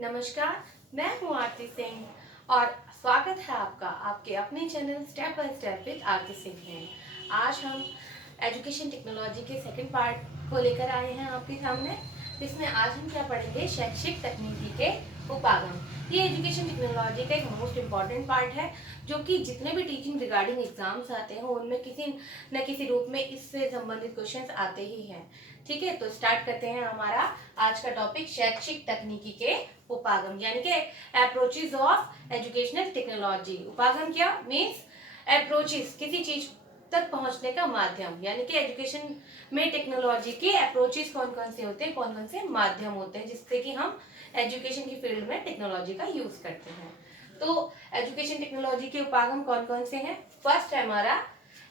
नमस्कार, मैं हूँ आरती सिंह और स्वागत है आपका आपके अपने channel step by step with Aarti Singh में। आज हम एजुकेशन टेक्नोलॉजी के सेकंड पार्ट को लेकर आए हैं आपके सामने, जिसमें आज हम क्या पढ़ेंगे, शैक्षिक तकनीकी के उपागम। ये एजुकेशन टेक्नोलॉजी का एक मोस्ट इम्पॉर्टेंट पार्ट है, जो कि जितने भी टीचिंग रिगार्डिंग एग्जाम्स आते हैं उनमें किसी न किसी रूप में इससे संबंधित क्वेश्चंस आते ही हैं। ठीक है, तो स्टार्ट करते हैं हमारा आज का टॉपिक, शैक्षिक तकनीकी के उपागम यानी कि अप्रोचेस ऑफ एजुकेशनल टेक्नोलॉजी। उपागम क्या मीन्स अप्रोचेस, किसी चीज तक पहुंचने का माध्यम, यानी कि एजुकेशन में टेक्नोलॉजी के अप्रोचेस कौन कौन से होते हैं, कौन कौन से माध्यम होते हैं जिससे कि हम एजुकेशन की फील्ड में टेक्नोलॉजी का यूज करते हैं। तो एजुकेशन टेक्नोलॉजी के उपागम कौन कौन से हैं? फर्स्ट है हमारा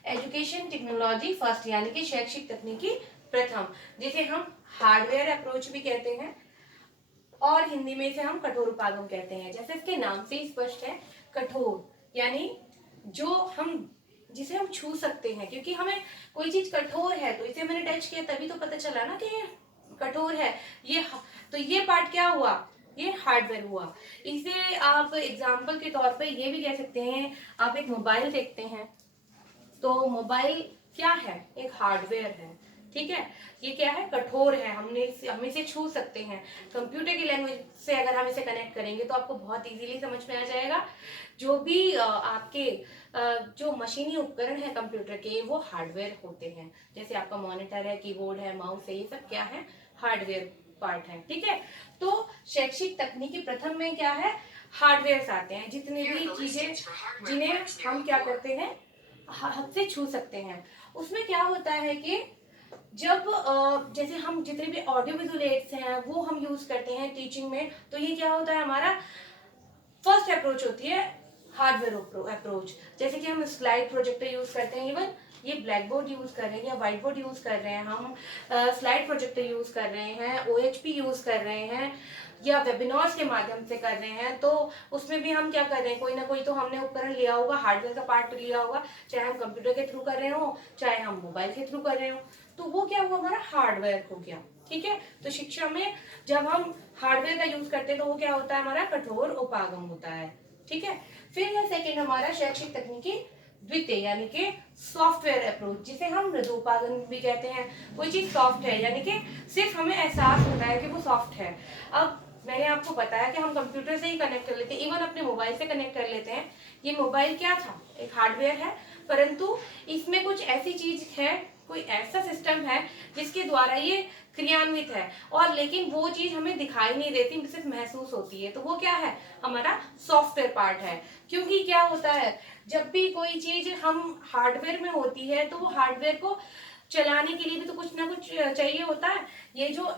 एजुकेशन टेक्नोलॉजी फर्स्ट, यानी कि शैक्षिक तकनीकी प्रथम, जिसे हम हार्डवेयर अप्रोच भी कहते हैं और हिंदी में इसे हम कठोर उपागम कहते हैं। जैसे इसके नाम से ही स्पष्ट है, कठोर यानी जो हम जिसे हम छू सकते हैं, क्योंकि हमें कोई चीज कठोर है तो इसे मैंने टच किया तभी तो पता चला ना कि ये कठोर है। तो ये पार्ट क्या हुआ, ये हार्डवेयर हुआ। इसे आप एग्जाम्पल के तौर पे ये भी कह सकते हैं, आप एक मोबाइल देखते हैं तो मोबाइल क्या है, एक हार्डवेयर है। ठीक है, ये क्या है, कठोर है, हम इसे छू सकते हैं। कंप्यूटर की लैंग्वेज से अगर हम इसे कनेक्ट करेंगे तो आपको बहुत इजीली समझ में आ जाएगा। जो भी आपके जो मशीनी उपकरण है कंप्यूटर के, वो हार्डवेयर होते हैं। जैसे आपका मॉनिटर है, कीबोर्ड है, माउस है, ये सब क्या है, हार्डवेयर पार्ट है। ठीक है, तो शैक्षिक तकनीकी प्रथम में क्या है, हार्डवेयर आते हैं, जितने भी चीजें जिन्हें हम क्या करते हैं, हाथ से छू सकते हैं। उसमें क्या होता है कि जब जैसे हम जितने भी ऑडियो विजुअल एड्स हैं वो हम यूज करते हैं टीचिंग में, तो ये क्या होता है, हमारा फर्स्ट अप्रोच होती है हार्डवेयर अप्रोच। जैसे कि हम स्लाइड प्रोजेक्टर यूज करते हैं, इवन ये ब्लैक बोर्ड यूज कर रहे हैं या व्हाइट बोर्ड यूज कर रहे हैं, हम स्लाइड प्रोजेक्टर यूज कर रहे हैं, OHP यूज कर रहे हैं या वेबिनार्स के माध्यम से कर रहे हैं। तो उसमें भी हम क्या कर रहे हैं, कोई ना कोई तो हमने उपकरण लिया होगा, हार्डवेयर का पार्ट लिया होगा, चाहे हम कंप्यूटर के थ्रू कर रहे हो, चाहे हम मोबाइल के थ्रू कर रहे हो। तो वो क्या हुआ, हमारा हार्डवेयर हो गया। ठीक है, तो शिक्षा में जब हम हार्डवेयर का यूज करते हैं तो वो क्या होता है, हमारा कठोर उपागम होता है। ठीक है, फिर है सेकेंड हमारा शैक्षिक तकनीकी द्वितीय, यानी कि सॉफ्टवेयर अप्रोच, जिसे हम मृदु उपागम भी कहते हैं। कोई चीज सॉफ्ट है यानी कि सिर्फ हमें एहसास होता है कि वो सॉफ्ट है। अब मैंने आपको बताया कि हम कंप्यूटर से ही कनेक्ट कर लेते हैं, इवन अपने मोबाइल से कनेक्ट कर लेते हैं। ये मोबाइल क्या था, एक हार्डवेयर है, परंतु इसमें कुछ ऐसी चीज है, कोई ऐसा सिस्टम है जिसके द्वारा ये क्रियान्वित है, और लेकिन वो चीज हमें दिखाई नहीं देती, सिर्फ महसूस होती है। तो वो क्या है, हमारा सॉफ्टवेयर पार्ट है। क्योंकि क्या होता है, जब भी कोई चीज हम हार्डवेयर में होती है तो वो हार्डवेयर को चलाने के लिए भी तो कुछ ना कुछ चाहिए होता है। ये जो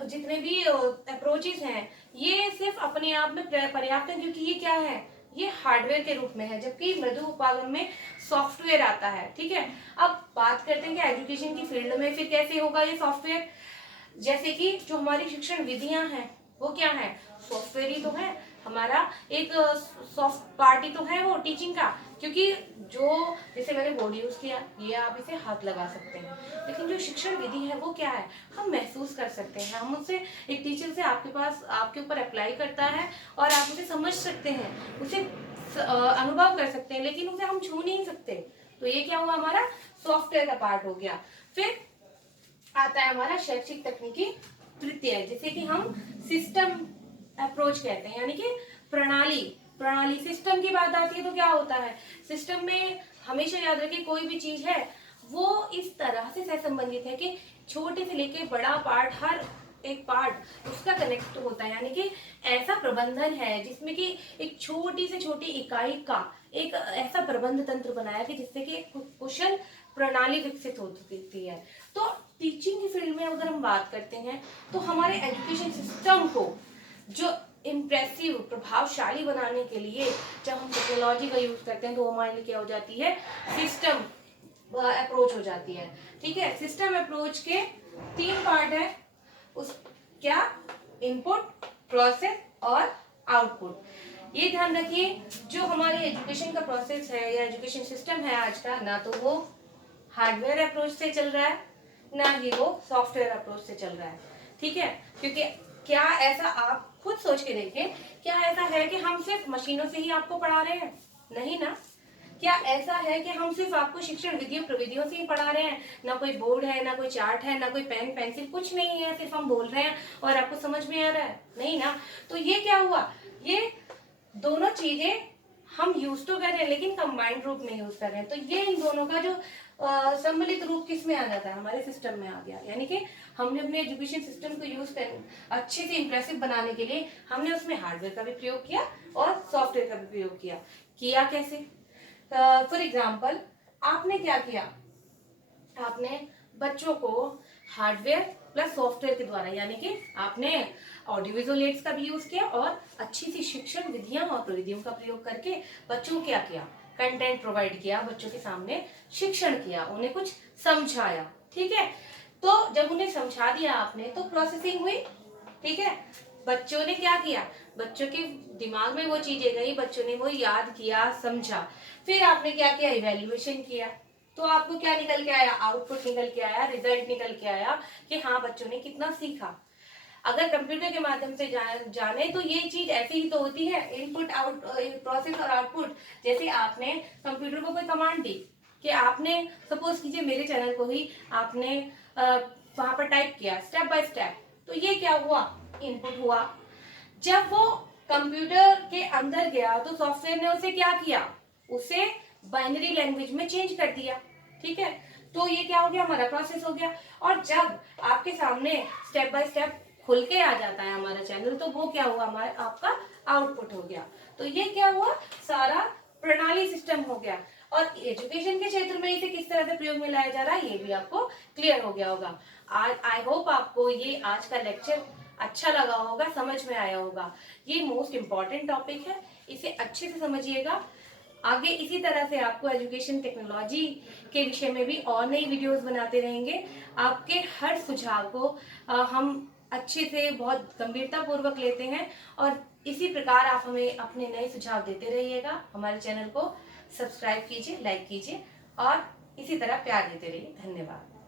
जितने भी अप्रोचेस हैं ये सिर्फ अपने आप में पर्याप्त है, क्योंकि ये क्या है, ये हार्डवेयर के रूप में है, जबकि मृदु उपागम में सॉफ्टवेयर आता है। ठीक है, अब बात करते हैं कि एजुकेशन की फील्ड में फिर कैसे होगा ये सॉफ्टवेयर। जैसे कि जो हमारी शिक्षण विधियां हैं वो क्या है, सॉफ्टवेयर ही तो है, हमारा एक सॉफ्ट पार्ट ही तो है वो टीचिंग का। क्योंकि जो जैसे मैंने बोर्ड यूज किया, ये आप इसे हाथ लगा सकते हैं, लेकिन जो शिक्षण विधि है वो क्या है, हम महसूस कर सकते हैं। हम उसे, एक टीचर से आपके पास आपके ऊपर अप्लाई करता है और आप उसे समझ सकते हैं, उसे अनुभव कर सकते हैं, लेकिन उसे हम छू नहीं सकते। तो ये क्या हुआ, हमारा सॉफ्टवेयर का पार्ट हो गया। फिर आता है हमारा शैक्षिक तकनीकी तृतीय, जिसे कि हम सिस्टम अप्रोच कहते हैं, यानी कि प्रणाली प्रणाली सिस्टम की बात आती है तो क्या होता है, सिस्टम में हमेशा याद रखिए कोई भी चीज है वो इस तरह से सहसंबंधित है कि छोटे से लेके बड़ा पार्ट, हर एक पार्ट उसका कनेक्ट होता है। यानी कि ऐसा प्रबंधन है जिसमें कि एक छोटी से छोटी इकाई का एक ऐसा प्रबंध तंत्र बनाया कि जिससे कि एक कुशल प्रणाली विकसित होती है। तो टीचिंग की फील्ड में अगर हम बात करते हैं तो हमारे एजुकेशन सिस्टम को जो इम्प्रेसिव प्रभावशाली बनाने के लिए जब हम टेक्नोलॉजी का यूज करते हैं तो हमारे लिए क्या हो जाती है, सिस्टम अप्रोच हो जाती है। ठीक है, सिस्टम अप्रोच के 3 पार्ट है, उस क्या, इनपुट, प्रोसेस और आउटपुट। ये ध्यान रखिए, जो हमारे एजुकेशन का प्रोसेस है या एजुकेशन सिस्टम है आज का, ना तो वो हार्डवेयर अप्रोच से चल रहा है, ना ही वो सॉफ्टवेयर अप्रोच से चल रहा है। ठीक है, क्योंकि क्या ऐसा आप खुद सोच के देखें, क्या ऐसा है कि हम सिर्फ मशीनों से ही आपको पढ़ा रहे हैं? नहीं ना। क्या ऐसा है कि हम सिर्फ आपको शिक्षण विधियों प्रविधियों से ही पढ़ा रहे हैं? ना कोई बोर्ड है, ना कोई चार्ट है, ना कोई पेन पेंसिल, कुछ नहीं है, सिर्फ हम बोल रहे हैं और आपको समझ में आ रहा है? नहीं ना। तो ये क्या हुआ, ये दोनों चीजें हम यूज तो कर रहे हैं लेकिन कंबाइंड रूप में यूज कर रहे हैं। तो ये इन दोनों का जो सम्मिलित रूप किस में आ जाता है, हमारे सिस्टम में आ गया। यानी कि हमने अपने एजुकेशन सिस्टम को यूज कर अच्छे से इंप्रेसिव बनाने के लिए हमने उसमें हार्डवेयर का भी प्रयोग किया और सॉफ्टवेयर का भी प्रयोग किया। किया कैसे? फॉर एग्जाम्पल, आपने क्या किया, आपने बच्चों को हार्डवेयर प्लस सॉफ्टवेयर के द्वारा, यानी कि आपने ऑडियो विजुअल एड्स का भी यूज किया और अच्छी सी शिक्षण विधियां और प्रविधियों का प्रयोग करके बच्चों को क्या किया, कंटेंट प्रोवाइड किया, बच्चों के सामने शिक्षण किया, उन्हें कुछ समझाया। ठीक है, तो जब उन्हें समझा दिया आपने तो प्रोसेसिंग हुई। ठीक है, बच्चों ने क्या किया, बच्चों के दिमाग में वो चीजें गई, बच्चों ने वो याद किया, समझा। फिर आपने क्या किया, इवेल्युएशन किया। तो आपको क्या निकल के आया, आउटपुट निकल के आया, रिजल्ट निकल के आया कि हाँ बच्चों ने कितना सीखा। अगर कंप्यूटर के माध्यम से जाने तो ये चीज ऐसी ही तो होती है, इनपुट आउट प्रोसेस और आउटपुट। जैसे आपने कंप्यूटर को कोई कमांड दी कि आपने सपोज कीजिए मेरे चैनल को ही आपने वहां पर टाइप किया स्टेप बाय स्टेप, तो ये क्या हुआ, इनपुट हुआ। जब वो कंप्यूटर के अंदर गया तो सॉफ्टवेयर ने उसे क्या किया, उसे बाइनरी लैंग्वेज में चेंज कर दिया। ठीक है, तो ये क्या हो गया, हमारा प्रोसेस हो गया। और जब आपके सामने स्टेप बाय स्टेप खुल के आ जाता है हमारा चैनल, तो वो क्या हुआ, हमारा आपका आउटपुट हो गया। तो ये क्या हुआ, सारा प्रणाली सिस्टम हो गया। और एजुकेशन के क्षेत्र में इसे किस तरह से प्रयोग में लाया जा रहा है ये भी आपको क्लियर हो गया होगा। आज आई होप आपको ये आज का लेक्चर अच्छा लगा होगा, समझ में आया होगा। ये मोस्ट इम्पॉर्टेंट टॉपिक है, इसे अच्छे से समझिएगा। आगे इसी तरह से आपको एजुकेशन टेक्नोलॉजी के विषय में भी और नई वीडियोस बनाते रहेंगे। आपके हर सुझाव को हम अच्छे से बहुत गंभीरता पूर्वक लेते हैं और इसी प्रकार आप हमें अपने नए सुझाव देते रहिएगा। हमारे चैनल को सब्सक्राइब कीजिए, लाइक कीजिए और इसी तरह प्यार देते रहिए। धन्यवाद।